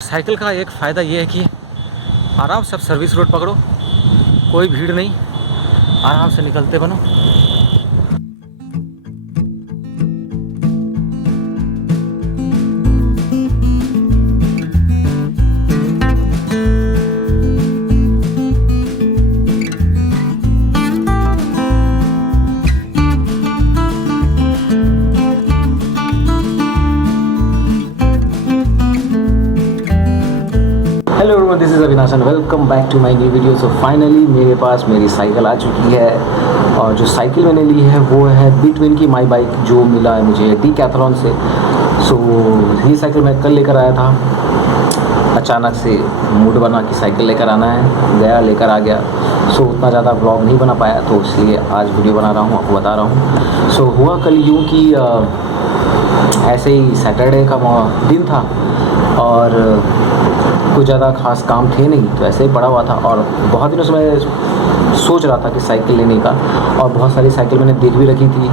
Cycle का एक फ़ायदा ये है कि आराम से आप सर्विस रोड पकड़ो, कोई भीड़ नहीं, आराम से निकलते बनो। Hello everyone, this is Avinash and welcome back to my new video. So finally मेरे पास मेरी साइकिल आ चुकी है और जो साइकिल मैंने ली है वो है बिटवीन की माई बाइक, जो मिला है मुझे डीकैथलॉन से। सो ये साइकिल मैं कल लेकर आया था, अचानक से मूड बना कि साइकिल लेकर आना है, गया लेकर आ गया। सो उतना ज़्यादा व्लॉग नहीं बना पाया, तो इसलिए आज वीडियो बना रहा हूँ, आपको बता रहा हूँ। सो हुआ कल यूँ कि ऐसे ही सैटरडे का दिन था और कुछ ज़्यादा ख़ास काम थे नहीं, तो ऐसे ही पड़ा हुआ था। और बहुत दिनों से मैं सोच रहा था कि साइकिल लेने का, और बहुत सारी साइकिल मैंने देख भी रखी थी,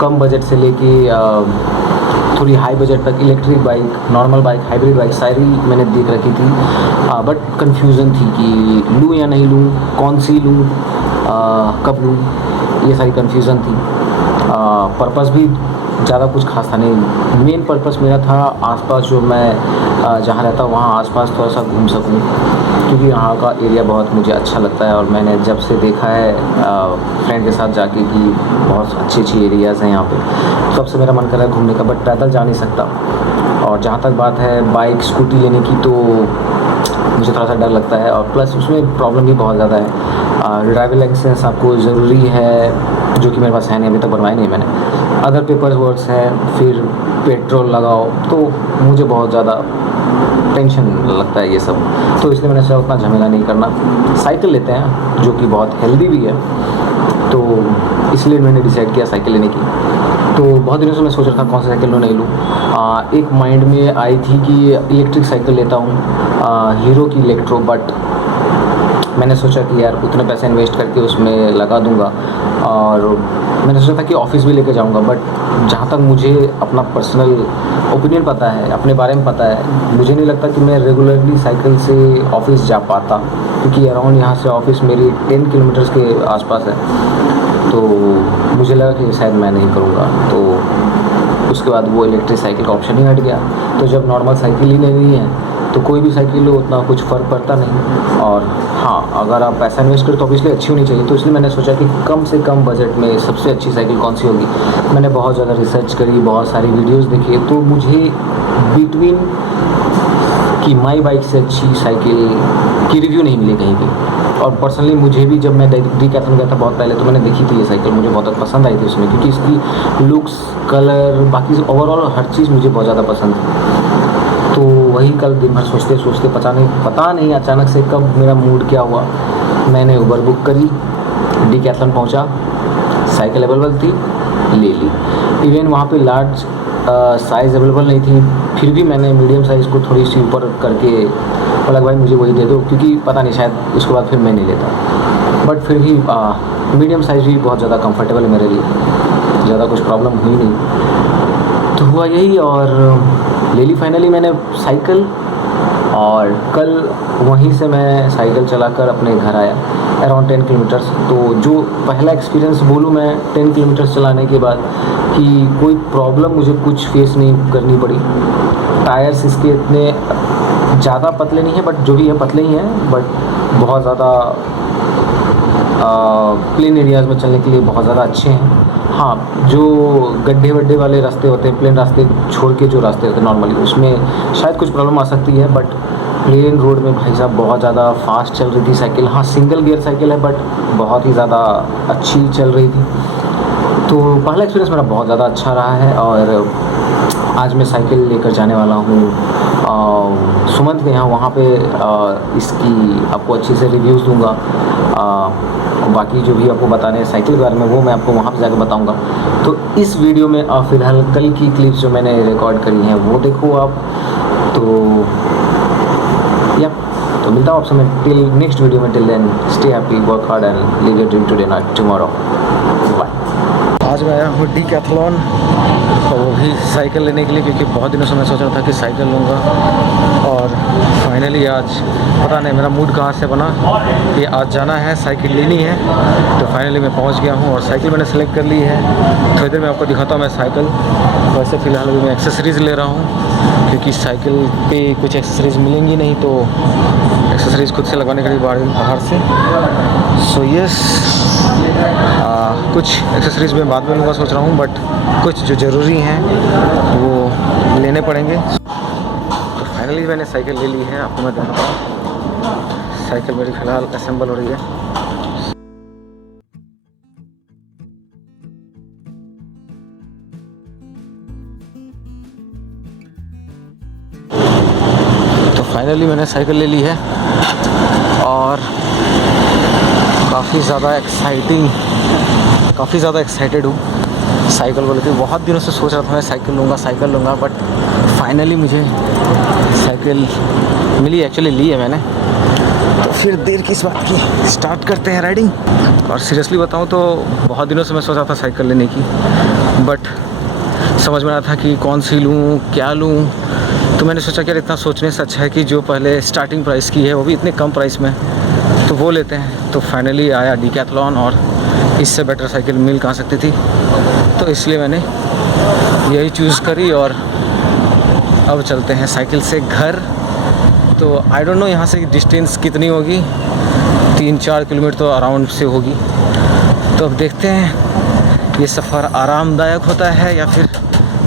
कम बजट से लेके थोड़ी हाई बजट तक। Electric bike, normal bike, hybrid bike सारी मैंने देख रखी थी, बट कन्फ्यूज़न थी कि लूँ या नहीं लूँ, कौन सी लूँ, कब लूँ, ये सारी कन्फ्यूज़न थी। पर्पस भी ज़्यादा कुछ खास था नहीं। मेन पर्पस मेरा था आसपास, जो मैं जहाँ रहता हूँ वहाँ आसपास थोड़ा सा घूम सकूँ, क्योंकि यहाँ का एरिया बहुत मुझे अच्छा लगता है। और मैंने जब से देखा है फ्रेंड के साथ जाके कि बहुत अच्छी अच्छी एरियाज़ हैं यहाँ पे, तब से मेरा मन कर रहा है घूमने का, बट पैदल जा नहीं सकता। और जहाँ तक बात है बाइक स्कूटी लेने की, तो मुझे थोड़ा सा डर लगता है, और प्लस उसमें प्रॉब्लम भी बहुत ज़्यादा है। ड्राइविंग लाइसेंस आपको ज़रूरी है, जो कि मेरे पास है नहीं, अभी तक बनवाई नहीं मैंने। अदर पेपर वर्क्स हैं, फिर पेट्रोल लगाओ, तो मुझे बहुत ज़्यादा टेंशन लगता है ये सब। तो इसलिए मैंने सोचा उतना झमेला नहीं करना, साइकिल लेते हैं जो कि बहुत हेल्दी भी है। तो इसलिए मैंने डिसाइड किया साइकिल लेने की। तो बहुत दिनों से मैं सोच रहा था कौन सा साइकिल लूँ नहीं लूँ। एक माइंड में आई थी कि इलेक्ट्रिक साइकिल लेता हूँ, हीरो की इलेक्ट्रो, बट मैंने सोचा कि यार उतने पैसे इन्वेस्ट करके उसमें लगा दूंगा। और मैंने सोचा था कि ऑफ़िस भी लेके जाऊंगा, बट जहाँ तक मुझे अपना पर्सनल ओपिनियन पता है, अपने बारे में पता है, मुझे नहीं लगता कि मैं रेगुलरली साइकिल से ऑफ़िस जा पाता, क्योंकि अराउंड यहाँ से ऑफ़िस मेरी 10 किलोमीटर्स के आसपास है। तो मुझे लगा कि शायद मैं नहीं करूँगा, तो उसके बाद वो इलेक्ट्रिक साइकिल का ऑप्शन ही हट गया। तो जब नॉर्मल साइकिल ही लेनी है तो कोई भी साइकिल लो, उतना कुछ फ़र्क पड़ता नहीं। और हाँ, अगर आप पैसा इन्वेस्ट करें तो ऑब्वियसली अच्छी होनी चाहिए। तो इसलिए मैंने सोचा कि कम से कम बजट में सबसे अच्छी साइकिल कौन सी होगी। मैंने बहुत ज़्यादा रिसर्च करी, बहुत सारी वीडियोस देखी, तो मुझे बिटवीन की माई बाइक से अच्छी साइकिल की रिव्यू नहीं मिली कहीं भी। और पर्सनली मुझे भी, जब मैं डीकैथलॉन गया था बहुत पहले, तो मैंने देखी थी ये साइकिल, मुझे बहुत पसंद आई थी उसमें, क्योंकि इसकी लुक्स, कलर, बाकी ओवरऑल हर चीज़ मुझे बहुत ज़्यादा पसंद थी। तो वही कल दिन भर सोचते सोचते पता नहीं अचानक से कब मेरा मूड क्या हुआ, मैंने उबर बुक करी, डीकैथलॉन पहुंचा, साइकिल अवेलेबल थी, ले ली। इवन वहाँ पे लार्ज साइज़ अवेलेबल नहीं थी, फिर भी मैंने मीडियम साइज़ को थोड़ी सी ऊपर करके बोला भाई मुझे वही दे दो, क्योंकि पता नहीं शायद उसके बाद फिर मैं नहीं लेता। बट फिर भी मीडियम साइज़ भी बहुत ज़्यादा कंफर्टेबल है मेरे लिए, ज़्यादा कुछ प्रॉब्लम हुई नहीं। तो हुआ यही और ले ली फाइनली मैंने साइकिल। और कल वहीं से मैं साइकिल चलाकर अपने घर आया, अराउंड 10 किलोमीटर्स। तो जो पहला एक्सपीरियंस बोलूँ मैं 10 किलोमीटर्स चलाने के बाद, कि कोई प्रॉब्लम मुझे कुछ फेस नहीं करनी पड़ी। टायर्स इसके इतने ज़्यादा पतले नहीं हैं, बट जो भी है पतले ही हैं, बट बहुत ज़्यादा प्लेन एरियाज़ में चलने के लिए बहुत ज़्यादा अच्छे हैं। हाँ, जो गड्ढे वड्ढे वाले रास्ते होते हैं, प्लेन रास्ते छोड़ के जो रास्ते होते हैं नॉर्मली, उसमें शायद कुछ प्रॉब्लम आ सकती है, बट प्लेन रोड में भाई साहब बहुत ज़्यादा फास्ट चल रही थी साइकिल। हाँ, सिंगल गियर साइकिल है, बट बहुत ही ज़्यादा अच्छी चल रही थी। तो पहला एक्सपीरियंस मेरा बहुत ज़्यादा अच्छा रहा है। और आज मैं साइकिल लेकर जाने वाला हूँ सुमंत के यहाँ, वहाँ पे इसकी आपको अच्छे से रिव्यूज़ दूँगा। बाकी जो भी आपको बताने हैं साइकिल के बारे में, वो मैं आपको वहाँ पे जाकर बताऊँगा। तो इस वीडियो में फ़िलहाल कल की क्लिप्स जो मैंने रिकॉर्ड करी हैं वो देखो आप। तो मिलता हूँ आपसे मैं टिल नेक्स्ट वीडियो में। Till then stay happy, work hard and live your dream today not tomorrow. Bye. आज मैं आया हूँ डीकैथलॉन, और वो भी साइकिल लेने के लिए, क्योंकि बहुत दिनों से मैं सोच रहा था कि साइकिल लूँगा। और फाइनली आज पता नहीं मेरा मूड कहाँ से बना कि आज जाना है, साइकिल लेनी है। तो फाइनली मैं पहुँच गया हूँ और साइकिल मैंने सेलेक्ट कर ली है। थोड़ी देर में आपको दिखाता हूँ मैं साइकिल। वैसे फ़िलहाल अभी मैं एक्सेसरीज़ ले रहा हूँ, क्योंकि साइकिल पे कुछ एक्सेसरीज़ मिलेंगी नहीं, तो एक्सेसरीज़ खुद से लगवाने के लिए बाहर से। सो यस, कुछ एक्सेसरीज़ मैं बाद में लूँगा सोच रहा हूँ, बट कुछ जो ज़रूरी हैं वो लेने पड़ेंगे। तो फाइनली मैंने साइकिल ले ली है, आपको मैं दिखाता हूँ। साइकिल मेरी फ़िलहाल असेंबल हो रही है। तो फाइनली मैंने साइकिल ले ली है और काफ़ी ज़्यादा एक्साइटेड हूँ साइकिल को लेकर। बहुत दिनों से सोच रहा था मैं साइकिल लूँगा, बट फाइनली मुझे साइकिल मिली, एक्चुअली ली है मैंने। तो फिर देर किस बात की, स्टार्ट करते हैं राइडिंग। और सीरियसली बताऊँ तो बहुत दिनों से मैं सोच रहा था साइकिल लेने की, बट समझ में आ रहा था कि कौन सी लूँ, क्या लूँ। तो मैंने सोचा कि इतना सोचने से अच्छा है कि जो पहले स्टार्टिंग प्राइस की है वो भी इतने कम प्राइस में, तो वो लेते हैं। तो फाइनली आया डीकैथलॉन, और इससे बेटर साइकिल मिल कहाँ सकती थी, तो इसलिए मैंने यही चूज़ करी। और अब चलते हैं साइकिल से घर। तो आई डोंट नो यहाँ से डिस्टेंस कितनी होगी, 3-4 किलोमीटर तो अराउंड से होगी। तो अब देखते हैं ये सफ़र आरामदायक होता है या फिर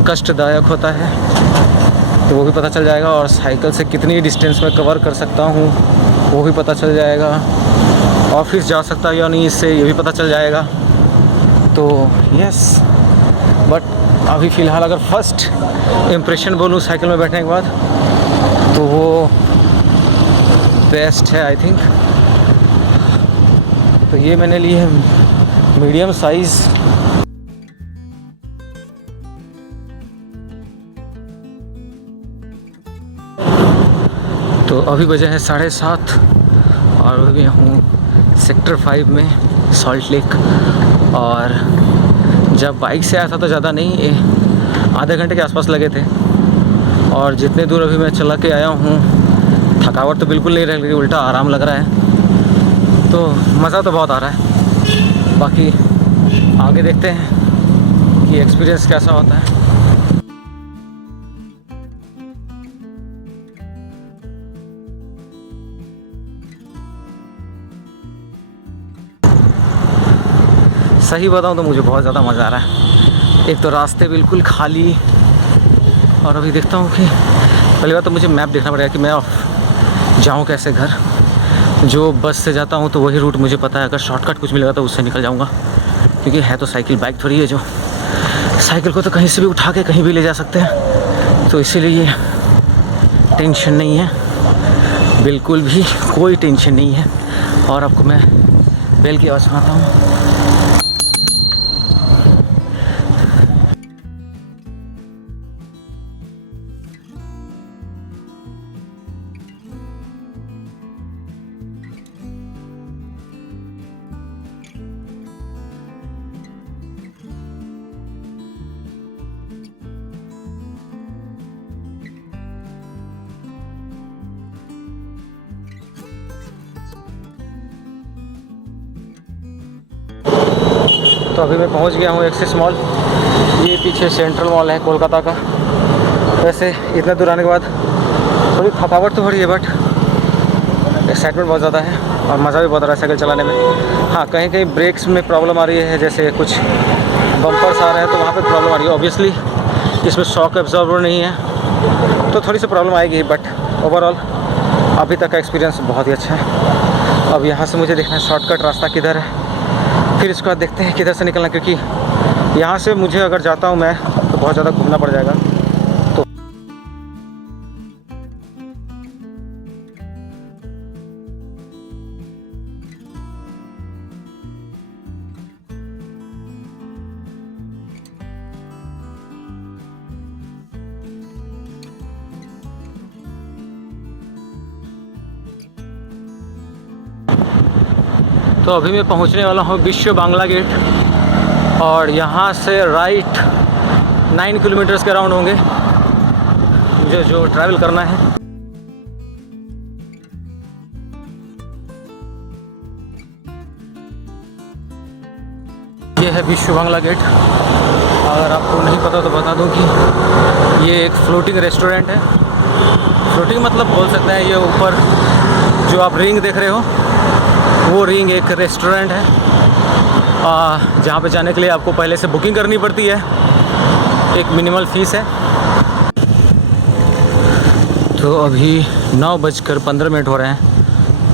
कष्टदायक होता है, तो वो भी पता चल जाएगा। और साइकिल से कितनी डिस्टेंस में कवर कर सकता हूँ वो भी पता चल जाएगा। ऑफिस जा सकता है या नहीं इससे, ये भी पता चल जाएगा। तो यस, बट अभी फ़िलहाल अगर फर्स्ट इम्प्रेशन बोलूँ साइकिल में बैठने के बाद, तो वो बेस्ट है आई थिंक। तो ये मैंने ली है मीडियम साइज़। तो अभी बजे हैं 7:30 और अभी हूँ सेक्टर 5 में, सॉल्ट लेक। और जब बाइक से आया था तो ज़्यादा नहीं, आधे घंटे के आसपास लगे थे। और जितने दूर अभी मैं चला के आया हूँ, थकावट तो बिल्कुल नहीं रह रही, उल्टा आराम लग रहा है। तो मज़ा तो बहुत आ रहा है। बाकी आगे देखते हैं कि एक्सपीरियंस कैसा होता है। सही बताऊँ तो मुझे बहुत ज़्यादा मज़ा आ रहा है। एक तो रास्ते बिल्कुल खाली, और अभी देखता हूँ कि पहली बात तो मुझे मैप देखना पड़ेगा कि मैं जाऊँ कैसे घर। जो बस से जाता हूँ तो वही रूट मुझे पता है, अगर शॉर्टकट कुछ मिलेगा तो उससे निकल जाऊँगा, क्योंकि है तो साइकिल, बाइक थोड़ी है जो साइकिल को तो कहीं से भी उठा के कहीं भी ले जा सकते हैं। तो इसीलिए ये टेंशन नहीं है, बिल्कुल भी कोई टेंशन नहीं है। और आपको मैं बेल की आवाज़ सुनाता हूँ। तो अभी मैं पहुंच गया हूं एक्सिस मॉल। ये पीछे सेंट्रल मॉल है कोलकाता का। वैसे इतना दूर आने के बाद थोड़ी थकावट तो हो रही है, बट एक्साइटमेंट बहुत ज़्यादा है और मज़ा भी बहुत आ रहा है साइकिल चलाने में। हाँ, कहीं कहीं ब्रेक्स में प्रॉब्लम आ रही है, जैसे कुछ बम्पर्स आ रहे हैं तो वहाँ पे प्रॉब्लम आ रही है। ऑब्वियसली इसमें शॉक एब्जॉर्बर नहीं है तो थोड़ी सी प्रॉब्लम आएगी, बट ओवरऑल अभी तक का एक्सपीरियंस बहुत ही अच्छा है। अब यहाँ से मुझे देखना है शॉर्टकट रास्ता किधर है, फिर इसके बाद देखते हैं किधर से निकलना, क्योंकि यहाँ से मुझे अगर जाता हूँ मैं तो बहुत ज़्यादा घूमना पड़ जाएगा। तो अभी मैं पहुंचने वाला हूं विश्व बांग्ला गेट। और यहाँ से राइट 9 किलोमीटर्स के राउंड होंगे मुझे जो ट्रैवल करना है। ये है विश्व बांग्ला गेट। अगर आपको नहीं पता तो बता दूं कि ये एक फ्लोटिंग रेस्टोरेंट है। फ्लोटिंग मतलब बोल सकते हैं ये ऊपर जो आप रिंग देख रहे हो वो रिंग एक रेस्टोरेंट है जहाँ पे जाने के लिए आपको पहले से बुकिंग करनी पड़ती है, एक मिनिमल फीस है। तो अभी 9:15 हो रहे हैं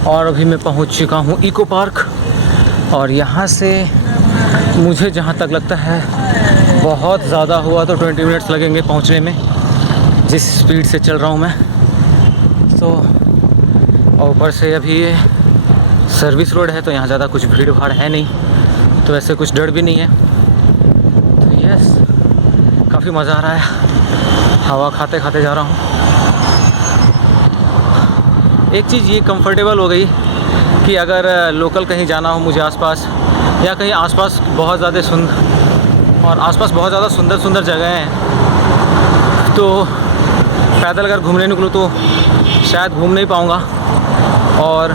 और अभी मैं पहुँच चुका हूँ इको पार्क। और यहाँ से मुझे जहाँ तक लगता है बहुत ज़्यादा हुआ तो 20 मिनट्स लगेंगे पहुँचने में, जिस स्पीड से चल रहा हूँ मैं। तो ऊपर से अभी ये सर्विस रोड है तो यहाँ ज़्यादा कुछ भीड़ भाड़ है नहीं, तो वैसे कुछ डर भी नहीं है। तो यस, काफ़ी मज़ा आ रहा है, हवा खाते खाते जा रहा हूँ। एक चीज़ ये कंफर्टेबल हो गई कि अगर लोकल कहीं जाना हो मुझे आसपास, या कहीं आसपास बहुत ज़्यादा सुंदर सुंदर जगह हैं, तो पैदल अगर घूमने निकलूँ तो शायद घूम नहीं पाऊँगा। और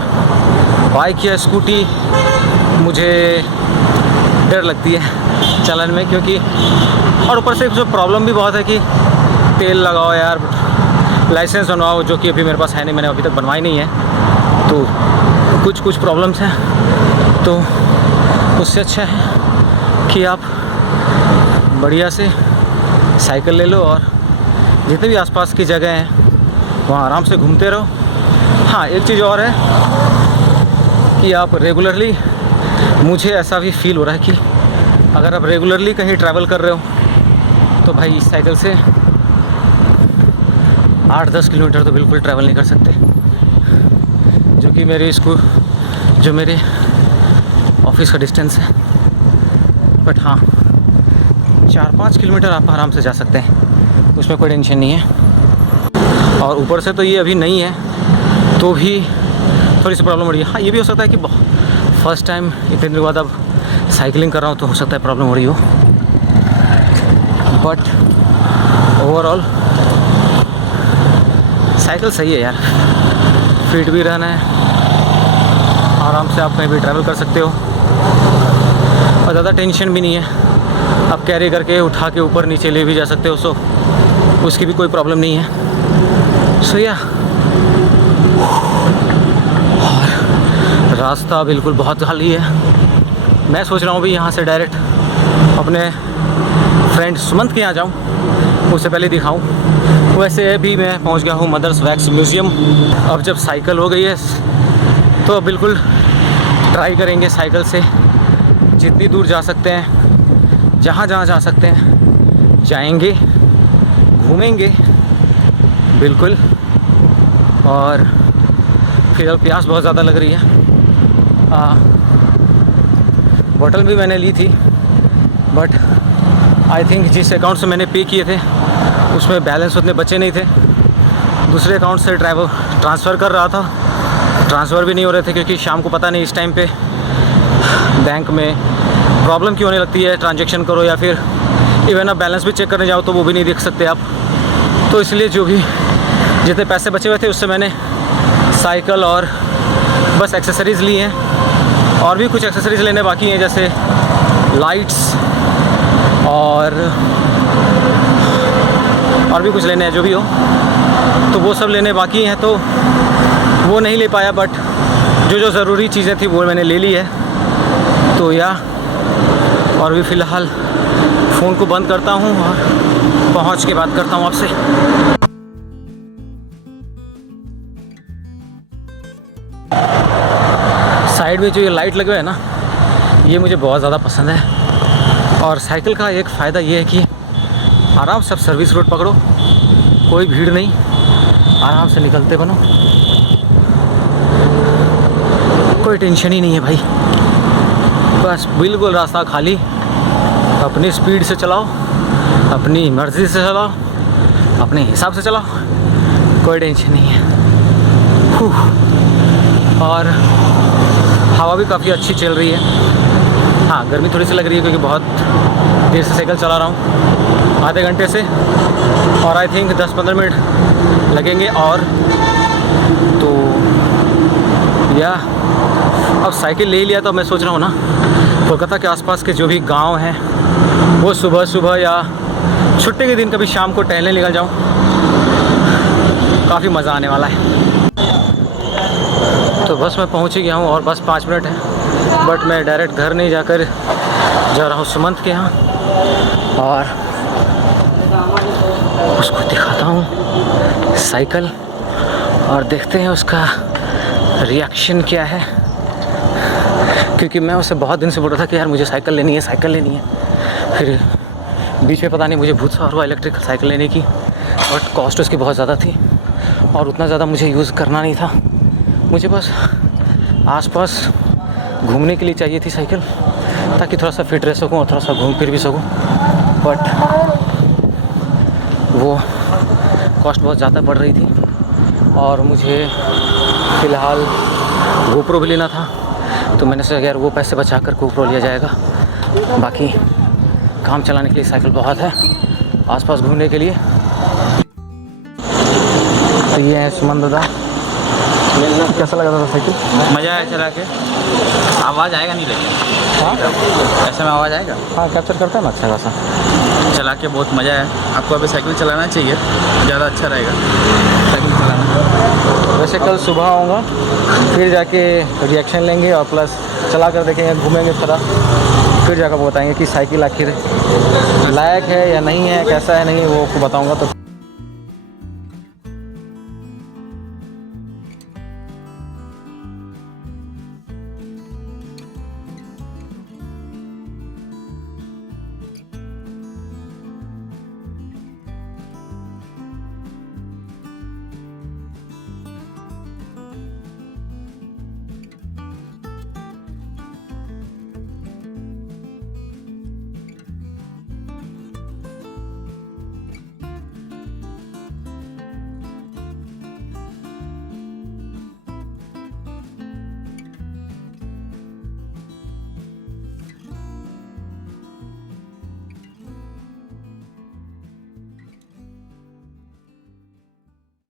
बाइक या स्कूटी मुझे डर लगती है चलन में, क्योंकि और ऊपर से जो प्रॉब्लम भी बहुत है कि तेल लगाओ यार, लाइसेंस बनवाओ, जो कि अभी मेरे पास है नहीं, मैंने अभी तक बनवाई नहीं है। तो कुछ प्रॉब्लम्स हैं, तो उससे अच्छा है कि आप बढ़िया से साइकिल ले लो और जितने भी आसपास की जगह हैं वहाँ आराम से घूमते रहो। हाँ, एक चीज़ और है कि आप रेगुलरली, मुझे ऐसा भी फील हो रहा है कि अगर आप रेगुलरली कहीं ट्रैवल कर रहे हो तो भाई साइकिल से 8-10 किलोमीटर तो बिल्कुल ट्रैवल नहीं कर सकते, जो मेरे ऑफिस का डिस्टेंस है। बट हाँ, 4-5 किलोमीटर आप आराम से जा सकते हैं, उसमें कोई टेंशन नहीं है। और ऊपर से तो ये अभी नहीं है तो भी थोड़ी सी प्रॉब्लम हो रही है। हाँ, ये भी हो सकता है कि फर्स्ट टाइम इतने दिन बाद अब साइकिलिंग कर रहा हूँ तो हो सकता है प्रॉब्लम हो रही हो, बट ओवरऑल साइकिल सही है यार, फिट भी रहना है, आराम से आप कहीं भी ट्रैवल कर सकते हो और ज़्यादा टेंशन भी नहीं है। आप कैरी करके उठा के ऊपर नीचे ले भी जा सकते हो, सो उसकी भी कोई प्रॉब्लम नहीं है। सो या, और रास्ता बिल्कुल बहुत खाली है। मैं सोच रहा हूँ भी यहाँ से डायरेक्ट अपने फ्रेंड सुमंत के यहाँ जाऊँ, उससे पहले दिखाऊँ। वैसे भी मैं पहुँच गया हूँ मदर्स वैक्स म्यूज़ियम। अब जब साइकिल हो गई है तो बिल्कुल ट्राई करेंगे साइकिल से जितनी दूर जा सकते हैं, जहाँ जा सकते हैं जाएंगे, घूमेंगे बिल्कुल। और फिर अब प्यास बहुत ज़्यादा लग रही है। बोतल भी मैंने ली थी, बट आई थिंक जिस अकाउंट से मैंने पे किए थे उसमें बैलेंस उतने बचे नहीं थे। दूसरे अकाउंट से ट्रांसफ़र कर रहा था, ट्रांसफ़र भी नहीं हो रहे थे, क्योंकि शाम को पता नहीं इस टाइम पे बैंक में प्रॉब्लम क्यों होने लगती है। ट्रांजैक्शन करो या फिर इवन आप बैलेंस भी चेक करने जाओ तो वो भी नहीं देख सकते आप। तो इसलिए जो भी जितने पैसे बचे हुए थे उससे मैंने साइकिल और बस एक्सेसरीज़ ली हैं, और भी कुछ एक्सेसरीज़ लेने बाकी हैं, जैसे लाइट्स और भी कुछ लेने हैं, जो भी हो, तो वो सब लेने बाकी हैं, तो वो नहीं ले पाया। बट जो ज़रूरी चीज़ें थी वो मैंने ले ली है। तो या, और भी फ़िलहाल फ़ोन को बंद करता हूँ और पहुँच के बात करता हूँ आपसे। साइड में जो ये लाइट लगे हुए है ना, ये मुझे बहुत ज़्यादा पसंद है। और साइकिल का एक फ़ायदा ये है कि आराम से सर्विस रोड पकड़ो, कोई भीड़ नहीं, आराम से निकलते बनो, कोई टेंशन ही नहीं है भाई। बस बिल्कुल रास्ता खाली, अपनी स्पीड से चलाओ, अपनी मर्ज़ी से चलाओ, अपने हिसाब से चलाओ, कोई टेंशन नहीं है। और हवा भी काफ़ी अच्छी चल रही है। हाँ, गर्मी थोड़ी सी लग रही है क्योंकि बहुत देर से साइकिल चला रहा हूँ, आधे घंटे से, और आई थिंक 10-15 मिनट लगेंगे। और तो या अब साइकिल ले ही लिया, तो मैं सोच रहा हूँ ना कोलकाता के आसपास के जो भी गांव हैं वो सुबह सुबह या छुट्टी के दिन कभी शाम को टहलने निकल जाऊँ। काफ़ी मज़ा आने वाला है। तो बस मैं पहुँच ही गया हूँ और बस 5 मिनट है, बट मैं डायरेक्ट घर नहीं जाकर जा रहा हूँ सुमंत के यहाँ और उसको दिखाता हूँ साइकिल और देखते हैं उसका रिएक्शन क्या है, क्योंकि मैं उससे बहुत दिन से बोल रहा था कि यार मुझे साइकिल लेनी है, साइकिल लेनी है। फिर बीच में पता नहीं मुझे भूत सवार हुआ इलेक्ट्रिक साइकिल लेने की, बट कॉस्ट उसकी बहुत ज़्यादा थी और उतना ज़्यादा मुझे यूज़ करना नहीं था। मुझे बस आसपास घूमने के लिए चाहिए थी साइकिल, ताकि थोड़ा सा फिट रह सकूं और थोड़ा सा घूम फिर भी सकूं, बट वो कॉस्ट बहुत ज़्यादा बढ़ रही थी और मुझे फ़िलहाल GoPro भी लेना था। तो मैंने सोचा यार वो पैसे बचा कर GoPro लिया जाएगा, बाकी काम चलाने के लिए साइकिल बहुत है, आसपास घूमने के लिए। तो ये है सुमन दादा, कैसा लगा था साइकिल? मज़ा आया चला के। आवाज़ आएगा नहीं लेकिन हाँ ऐसे में आवाज़ आएगा। हाँ, कैप्चर करता है ना अच्छा खासा। चला के बहुत मज़ा आया। आपको अभी साइकिल चलाना चाहिए, ज़्यादा अच्छा रहेगा साइकिल चलाना। वैसे कल सुबह आऊँगा, फिर जाके रिएक्शन लेंगे और प्लस चला कर देखेंगे, घूमेंगे थोड़ा, फिर जाकर बताएंगे कि साइकिल आखिर लायक है या नहीं है, कैसा है नहीं, वो आपको बताऊँगा। तो